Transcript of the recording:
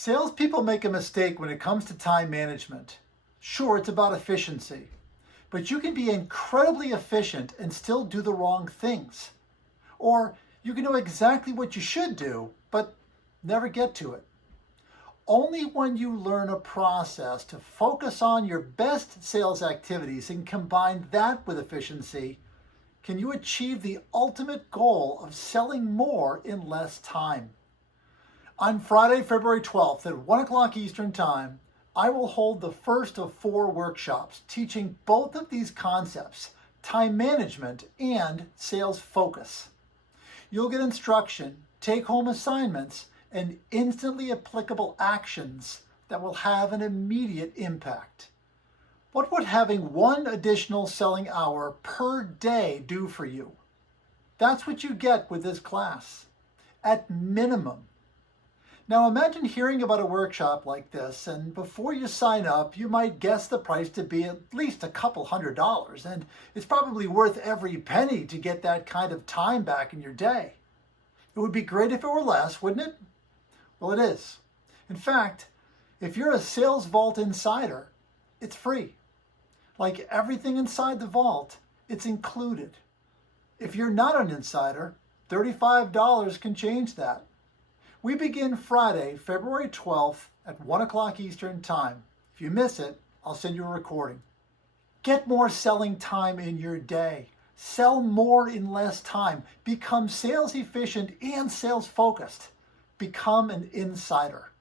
Salespeople make a mistake when it comes to time management. Sure, it's about efficiency, but you can be incredibly efficient and still do the wrong things. Or you can know exactly what you should do, but never get to it. Only when you learn a process to focus on your best sales activities and combine that with efficiency can you achieve the ultimate goal of selling more in less time. On Friday, February 12th at 1 o'clock Eastern Time, I will hold the first of 4 workshops teaching both of these concepts, time management and sales focus. You'll get instruction, take-home assignments, and instantly applicable actions that will have an immediate impact. What would having 1 additional selling hour per day do for you? That's what you get with this class, at minimum. Now imagine hearing about a workshop like this, and before you sign up, you might guess the price to be at least a couple $100, and it's probably worth every penny to get that kind of time back in your day. It would be great if it were less, wouldn't it? Well, it is. In fact, if you're a Sales Vault Insider, it's free. Like everything inside the vault, it's included. If you're not an insider, $35 can change that. We begin Friday, February 12th at 1 o'clock Eastern Time. If you miss it, I'll send you a recording. Get more selling time in your day. Sell more in less time. Become sales efficient and sales focused. Become an insider.